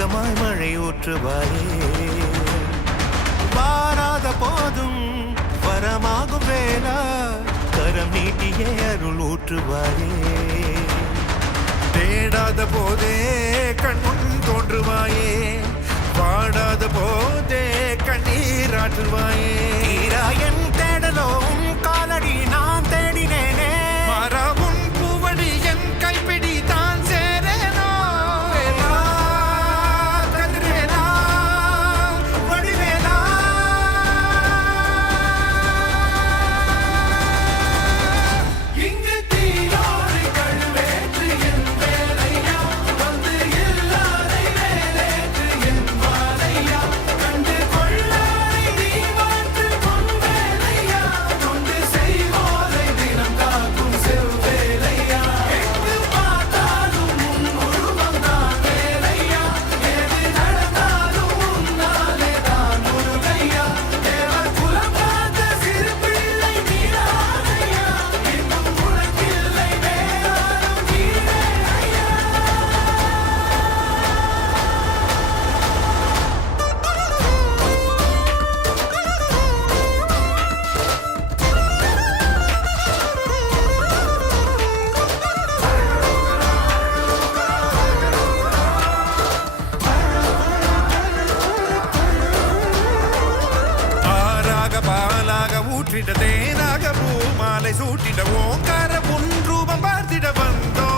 இரக்கமாய் மழை ஊற்றுவாயே வாராத போதும் வரமாகும் வேளா கரம் நீட்டியே அருள் ஊற்றுவாயே தேடாத போதே கண்முன் தோன்றுவாயே பாடாத போதே கண்ணீராற்றுவாயே என் தேடலும் காலடி நான் தேடினேனே மாறாவும் பூவடி என் கைப்பிடி தான் சேரேனோ கதிரேனா வடிவேலா இங்கு தீயோடு கழுவேற்று என் வேலையா வந்து எல்லாரை வேலேற்று என் வாழையா கண்டு கொள்ளாரை நீ மாற்று பொன் வேலையா கொண்டு செய்வோரை தினம் காக்கும் செவ்வேலையா எங்கு பார்த்தாலும் உன் உருவம் தான் வேலையா எது நடந்தாலும் உன்னாலே தான் முருகையா தேவர் குலம் காத்த சிறு பிள்ளை நீராதையா இன்னும் உனக்கில்லை வேறாரும் நீரையா ஆறாக பாலாக ஊற்றிட தேனாக பூமாலை சூட்டிட ஓங்கார பொன் ரூபம் பார்த்திட வந்தோ